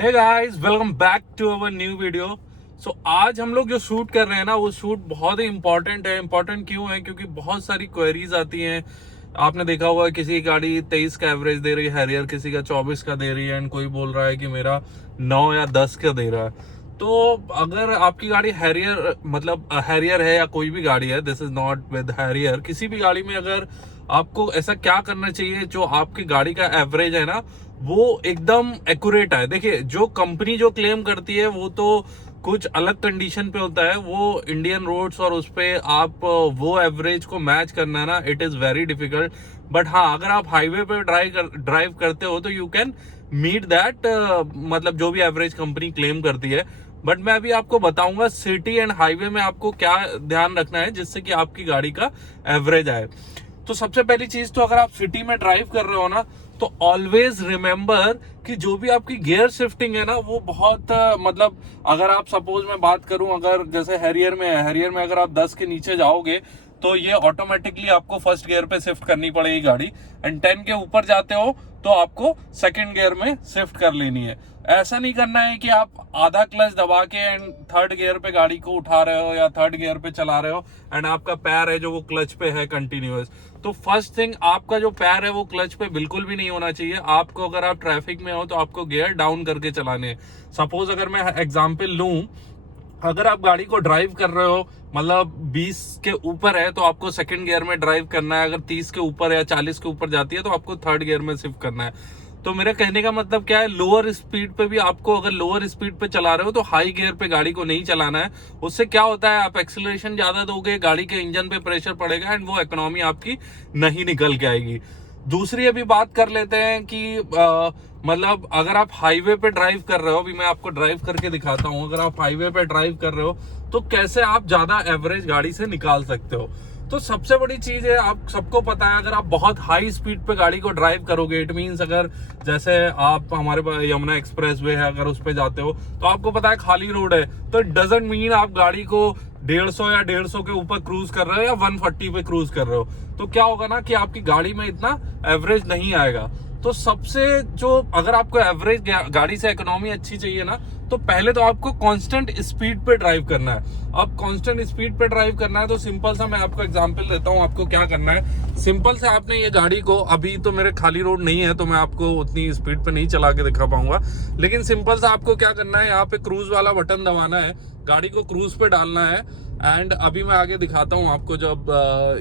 Hey guys, welcome back to our new video. So आज हम लोग जो शूट कर रहे हैं ना, वो शूट बहुत ही इंपॉर्टेंट है। इंपॉर्टेंट क्यों है? क्योंकि बहुत सारी क्वेरीज आती हैं। आपने देखा होगा किसी की गाड़ी 23 का एवरेज दे रही है हैरियर, किसी का 24 का दे रही है, एंड कोई बोल रहा है कि मेरा 9 या 10 का दे रहा है। तो अगर आपकी गाड़ी हैरियर मतलब हैरियर है या कोई भी गाड़ी है, this is not with Harrier, किसी भी गाड़ी में अगर आपको ऐसा क्या करना चाहिए जो आपकी गाड़ी का एवरेज है ना वो एकदम एक्यूरेट है। देखिए, जो कंपनी जो क्लेम करती है वो तो कुछ अलग कंडीशन पे होता है, वो इंडियन रोड्स और उस पे आप वो एवरेज को मैच करना ना, it is very difficult. But हाँ, अगर आप हाईवे पे ड्राइव करते हो तो यू कैन मीट दैट, मतलब जो भी एवरेज कंपनी क्लेम करती है। बट मैं अभी आपको बताऊंगा सिटी एंड हाईवे में आपको क्या ध्यान रखना है जिससे कि आपकी गाड़ी का एवरेज आए। तो सबसे पहली चीज, तो अगर आप सिटी में ड्राइव कर रहे हो ना, तो ऑलवेज रिमेंबर कि जो भी आपकी गियर शिफ्टिंग है ना वो बहुत मतलब अगर आप सपोज मैं बात करूं, अगर जैसे हैरियर में है, हैरियर में अगर आप 10 के नीचे जाओगे तो ये ऑटोमेटिकली आपको फर्स्ट गियर पे शिफ्ट करनी पड़ेगी गाड़ी, एंड 10 के ऊपर जाते हो तो आपको सेकंड गियर में शिफ्ट कर लेनी है। ऐसा नहीं करना है कि आप आधा क्लच दबा के एंड थर्ड गियर पे गाड़ी को उठा रहे हो या थर्ड गियर पे चला रहे हो एंड आपका पैर है जो वो क्लच पे है कंटिन्यूअस। तो फर्स्ट थिंग, आपका जो पैर है वो क्लच पे बिल्कुल भी नहीं होना चाहिए। आपको अगर आप ट्रैफिक में हो तो आपको गियर डाउन करके चलाने हैं। सपोज अगर मैं एग्जांपल लूं, अगर आप गाड़ी को ड्राइव कर रहे हो मतलब 20 के ऊपर है तो आपको सेकंड गियर में ड्राइव करना है, अगर 30 के ऊपर या 40 के ऊपर जाती है तो आपको थर्ड गियर में शिफ्ट करना है। तो मेरे कहने का मतलब क्या है, लोअर स्पीड पे भी आपको, अगर लोअर स्पीड पे चला रहे हो तो हाई गियर पे गाड़ी को नहीं चलाना है। उससे क्या होता है, आप एक्सीलरेशन ज्यादा दोगे, गाड़ी के इंजन पे प्रेशर पड़ेगा एंड वो इकोनॉमी आपकी नहीं निकल के आएगी। दूसरी अभी बात कर लेते हैं कि मतलब अगर आप हाईवे पे ड्राइव कर रहे हो, अभी मैं आपको ड्राइव करके दिखाता हूं, अगर आप हाईवे पे ड्राइव कर रहे हो तो कैसे आप ज्यादा एवरेज गाड़ी से निकाल सकते हो। तो सबसे बड़ी चीज है, आप सबको पता है, अगर आप बहुत हाई स्पीड पे गाड़ी को ड्राइव करोगे, इट मींस अगर जैसे आप हमारे पास यमुना एक्सप्रेस वे है, अगर उस पे जाते हो तो आपको पता है खाली रोड है, तो इट डजंट मीन आप गाड़ी को 150 या 150 के ऊपर क्रूज कर रहे हो या 140 पे क्रूज कर रहे हो। तो क्या होगा ना कि आपकी गाड़ी में इतना एवरेज नहीं आएगा। तो सबसे जो, अगर आपको एवरेज गाड़ी से इकोनॉमी अच्छी चाहिए ना, तो पहले तो आपको कांस्टेंट स्पीड पे ड्राइव करना है। अब कांस्टेंट स्पीड पे ड्राइव करना है तो सिंपल सा मैं आपको एग्जांपल देता हूं, आपको क्या करना है। सिंपल से आपने ये गाड़ी को, अभी तो मेरे खाली रोड नहीं है तो मैं आपको उतनी स्पीड पे नहीं चला के दिखा पाऊंगा, लेकिन सिंपल सा आपको क्या करना है, यहाँ पे क्रूज वाला बटन दबाना है, गाड़ी को क्रूज पे डालना है। एंड अभी मैं आगे दिखाता हूँ आपको, जब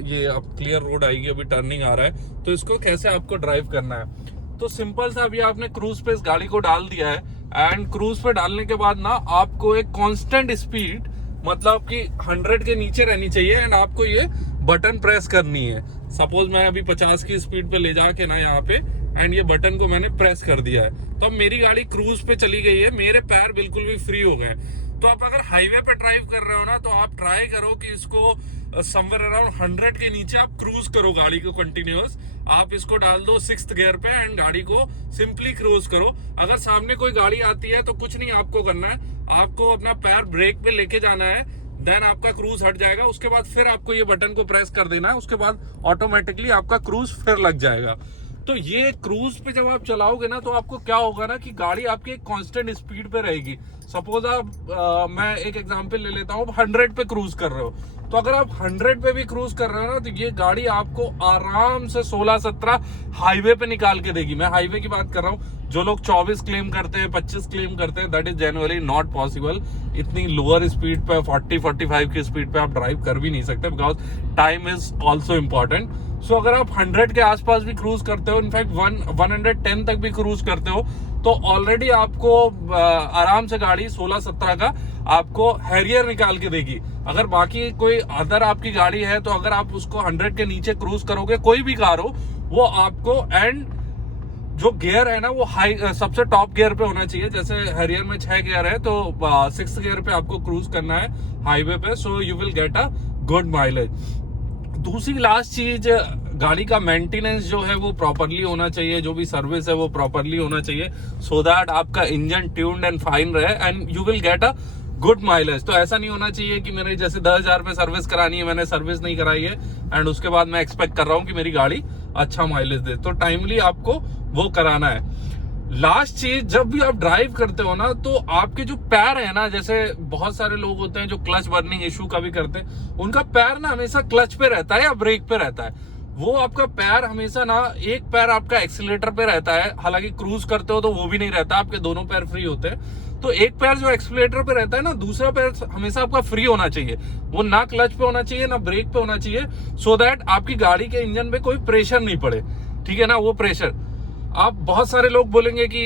ये अब क्लियर रोड आएगी, अभी टर्निंग आ रहा है, तो इसको कैसे आपको ड्राइव करना है। तो सिंपल सा अभी आपने क्रूज पे इस गाड़ी को डाल दिया है एंड क्रूज पे डालने के बाद ना आपको एक कांस्टेंट स्पीड, मतलब कि 100 के नीचे रहनी चाहिए एंड आपको ये बटन प्रेस करनी है। सपोज मैं अभी 50 की स्पीड पे ले जाके ना यहाँ पे एंड ये बटन को मैंने प्रेस कर दिया है, तो अब मेरी गाड़ी क्रूज पे चली गई है, मेरे पैर बिल्कुल भी फ्री हो गए। तो आप अगर हाईवे पे ड्राइव कर रहे हो ना, तो आप ट्राई करो कि इसको समवेयर अराउंड 100 के नीचे आप क्रूज करो गाड़ी को कंटिन्यूअस। आप इसको डाल दो 6th गियर पे एंड गाड़ी को सिंपली क्रूज करो। अगर सामने कोई गाड़ी आती है तो कुछ नहीं आपको करना है, आपको अपना पैर ब्रेक पे लेके जाना है, देन आपका क्रूज हट जाएगा। उसके बाद फिर आपको ये बटन को प्रेस कर देना है, उसके बाद ऑटोमेटिकली आपका क्रूज फिर लग जाएगा। तो ये क्रूज पे जब आप चलाओगे ना, तो आपको क्या होगा ना कि गाड़ी आपकी एक कांस्टेंट स्पीड पे रहेगी। सपोज आप मैं एक एग्जांपल ले लेता हूँ, 100 पे क्रूज कर रहे हो, तो अगर आप 100 पे भी क्रूज कर रहे हो ना, तो ये गाड़ी आपको आराम से 16-17 हाईवे पे निकाल के देगी। मैं हाईवे की बात कर रहा हूँ। जो लोग 24 क्लेम करते हैं, 25 क्लेम करते हैं, that is generally not possible. इतनी लोअर स्पीड पे 40-45 की स्पीड पे आप ड्राइव कर भी नहीं सकते, because time is also important. So अगर आप 100 के आसपास भी क्रूज करते हो, इनफैक्ट 110 तक भी क्रूज करते हो, तो ऑलरेडी आपको आराम से गाड़ी 16-17 का आपको हैरियर निकाल के देगी। अगर बाकी कोई अदर आपकी गाड़ी है तो अगर आप उसको 100 के नीचे क्रूज करोगे, कोई भी कार हो, वो आपको, एंड जो गियर है ना वो हाई, सबसे टॉप गियर पे होना चाहिए। जैसे हैरियर में 6 गियर है तो 6th गियर पे आपको क्रूज करना है हाईवे पे, सो you will get a good mileage. दूसरी लास्ट चीज, गाड़ी का मेंटेनेंस जो है वो प्रॉपरली होना चाहिए, जो भी सर्विस है वो प्रॉपरली होना चाहिए, सो दैट आपका इंजन ट्यून्ड एंड फाइन रहे and you will get a good mileage. तो ऐसा नहीं होना चाहिए कि मैंने जैसे 10,000 में सर्विस करानी है, मैंने सर्विस नहीं कराई है एंड उसके बाद मैं एक्सपेक्ट कर रहा हूँ कि मेरी गाड़ी अच्छा माइलेज दे। तो टाइमली आपको वो कराना है। लास्ट चीज, जब भी आप ड्राइव करते हो ना, तो आपके जो पैर है ना, जैसे बहुत सारे लोग होते हैं जो क्लच बर्निंग इशू का भी करते हैं, उनका पैर ना हमेशा क्लच पे रहता है या ब्रेक पे रहता है। वो आपका पैर हमेशा ना, एक पैर आपका एक्सीलेटर पे रहता है, हालांकि क्रूज करते हो तो वो भी नहीं रहता, आपके दोनों पैर फ्री होते हैं। तो एक पैर जो एक्सीलेटर पे रहता है ना, दूसरा पैर हमेशा आपका फ्री होना चाहिए। वो ना क्लच पे होना चाहिए ना ब्रेक पे होना चाहिए, सो दैट आपकी गाड़ी के इंजन पे कोई प्रेशर नहीं पड़े, ठीक है ना। वो प्रेशर, आप बहुत सारे लोग बोलेंगे कि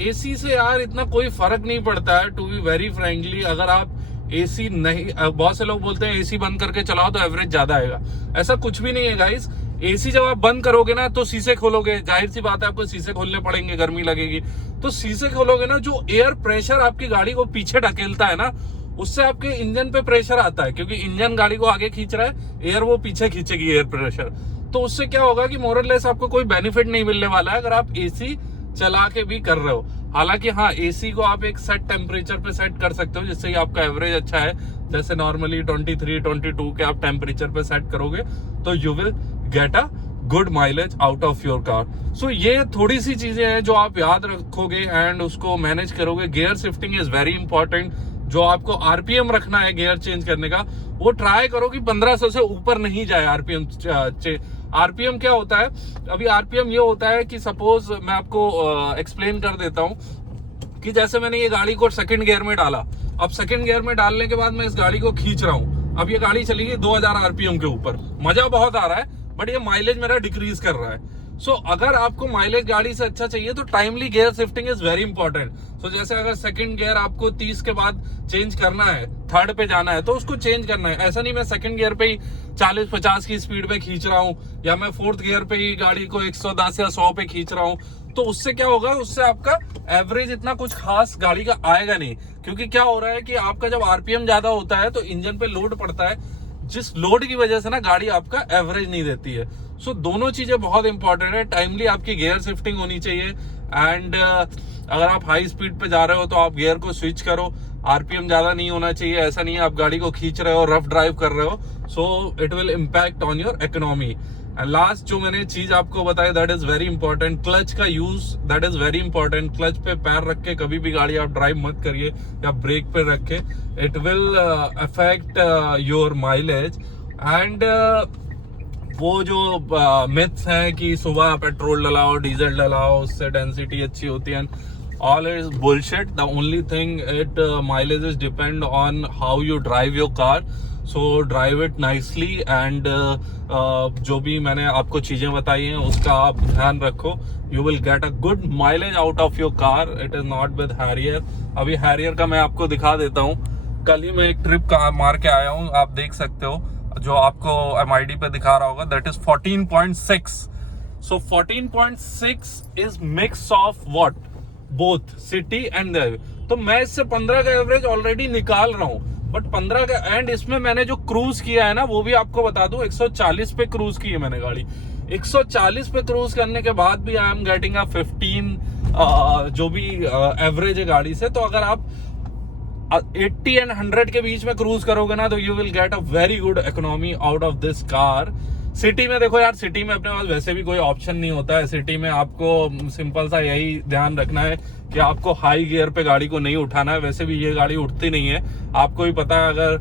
एसी से यार इतना कोई फर्क नहीं पड़ता है। टू बी वेरी फ्रैंकली, अगर आप एसी नहीं, बहुत से लोग बोलते हैं एसी बंद करके चलाओ तो एवरेज ज्यादा आएगा, ऐसा कुछ भी नहीं है गाइस। एसी जब आप बंद करोगे ना तो शीशे खोलोगे, जाहिर सी बात है आपको शीशे खोलने पड़ेंगे, गर्मी लगेगी, तो शीशे खोलोगे ना, जो एयर प्रेशर आपकी गाड़ी को पीछे ढकेलता है ना, उससे आपके इंजन पे प्रेशर आता है, क्योंकि इंजन गाड़ी को आगे खींच रहा है, एयर वो पीछे खींचेगी एयर प्रेशर। तो उससे क्या होगा कि मोर और लेस आपको कोई बेनिफिट नहीं मिलने वाला है अगर आप एसी चला के भी कर रहे हो। हालांकि हाँ, एसी को आप एक सेट टेम्परेचर पे सेट कर सकते हो, जिससे आपका एवरेज अच्छा है। जैसे नॉर्मली 23, 22 के आप टेम्परेचर पे सेट करोगे तो you will get a good mileage out of your car. So ये थोड़ी सी चीजें हैं जो आप याद रखोगे एंड उसको मैनेज करोगे। Gear shifting is very important. जो आपको आरपीएम रखना है गियर चेंज करने का, वो ट्राई करो कि 1500 से ऊपर नहीं जाए आरपीएम। आरपीएम क्या होता है, अभी आरपीएम ये होता है कि सपोज मैं आपको एक्सप्लेन कर देता हूं कि जैसे मैंने ये गाड़ी को सेकंड गियर में डाला, अब सेकंड गियर में डालने के बाद मैं इस गाड़ी को खींच रहा हूं, अब ये गाड़ी चली गई 2000 आरपीएम के ऊपर, मजा बहुत आ रहा है, बट ये माइलेज मेरा डिक्रीज कर रहा है। सो अगर आपको माइलेज गाड़ी से अच्छा चाहिए तो timely gear shifting is very important. So जैसे अगर सेकंड गियर आपको 30 के बाद चेंज करना है, थर्ड पे जाना है, तो उसको चेंज करना है। ऐसा नहीं मैं सेकंड गियर पे ही 40-50 की स्पीड पे खींच रहा हूँ, या मैं फोर्थ गियर पे ही गाड़ी को 110 या 100 पे खींच रहा हूँ, तो उससे क्या होगा, उससे आपका एवरेज इतना कुछ खास गाड़ी का आएगा नहीं। क्योंकि क्या हो रहा है कि आपका जब आरपीएम ज्यादा होता है तो इंजन पे लोड पड़ता है, जिस लोड की वजह से ना गाड़ी आपका एवरेज नहीं देती है। सो दोनों चीजें बहुत इंपॉर्टेंट है। टाइमली आपकी गियर शिफ्टिंग होनी चाहिए एंड अगर आप हाई स्पीड पे जा रहे हो तो आप गियर को स्विच करो। आरपीएम ज्यादा नहीं होना चाहिए, ऐसा नहीं है आप गाड़ी को खींच रहे हो, रफ ड्राइव कर रहे हो, so it will impact on your economy. And last जो मैंने चीज आपको बताई, that is very important, clutch का use, that is very important. Clutch पे पैर रख के कभी भी गाड़ी आप ड्राइव मत करिए, या ब्रेक पे रख के, it will affect your mileage. And वो जो मिथ्स हैं कि सुबह पेट्रोल डलाओ, डीजल डलाओ, उससे डेंसिटी अच्छी होती है, all is bullshit. The only thing mileage is depend on how you drive your car. So drive it nicely and जो भी मैंने आपको चीजें बताई हैं उसका आप ध्यान रखो। You will get a good mileage out of your car. It is not with Harrier. अभी Harrier का मैं आपको दिखा देता हूँ। कल ही मैं एक ट्रिप का मार के आया हूँ, आप देख सकते हो, जो आपको MID पे दिखा रहा होगा, that is 14.6. So 14.6 is mix of what? Both city and highway. तो मैं इससे 15 का एवरेज ऑलरेडी निकाल रहा हूं, बट 15 का, एंड इसमें मैंने जो क्रूज किया है ना, वो भी आपको बता दूं, 140 पे क्रूज की है मैंने गाड़ी। 140 पे क्रूज करने के बाद भी आई एम गेटिंग अ 15 जो भी एवरेज है गाड़ी से। तो अगर आप 80 एंड 100 के बीच में क्रूज करोगे ना, तो you will get a very good economy out of this car. City में देखो यार, सिटी में अपने पास वैसे भी कोई ऑप्शन नहीं होता है। सिटी में आपको सिंपल सा यही ध्यान रखना है कि आपको हाई गियर पे गाड़ी को नहीं उठाना है। वैसे भी ये गाड़ी उठती नहीं है, आपको भी पता है। अगर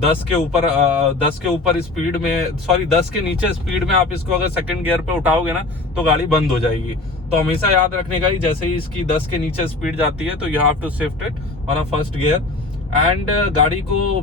10 के ऊपर स्पीड में, सॉरी 10 के नीचे स्पीड में आप इसको अगर सेकंड गियर पे उठाओगे ना, तो गाड़ी बंद हो जाएगी। तो हमेशा याद रखने का ही, जैसे ही इसकी 10 के नीचे स्पीड जाती है तो you have to shift it on a first gear. And गाड़ी को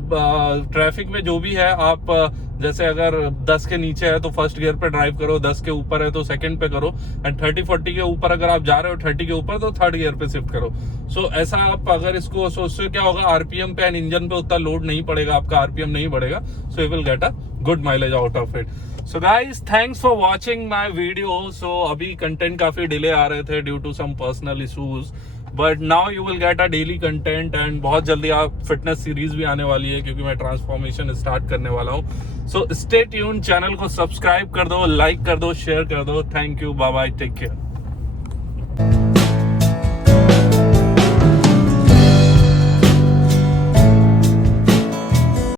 ट्रैफिक में जो भी है, आप जैसे अगर 10 के नीचे है तो फर्स्ट गियर पे ड्राइव करो, 10 के ऊपर है तो सेकंड पे करो, एंड 30-40 के ऊपर अगर आप जा रहे हो 30 के ऊपर, तो थर्ड गियर पे शिफ्ट करो। सो ऐसा आप अगर इसको, सो उससे क्या होगा, आरपीएम पे एंड इंजन पे उतना लोड नहीं पड़ेगा, आपका आरपीएम नहीं बढ़ेगा, so you will get a good mileage out of it. So guys, thanks for watching my video. So अभी कंटेंट काफी डिले आ रहे थे due to some personal issues, but now you will get a daily content. And बहुत जल्दी आप fitness series भी आने वाली है, क्योंकि मैं ट्रांसफॉर्मेशन स्टार्ट करने वाला हूँ। सो स्टे ट्यून, चैनल को सब्सक्राइब कर दो, लाइक कर दो, शेयर कर दो। Thank you, bye bye, take care.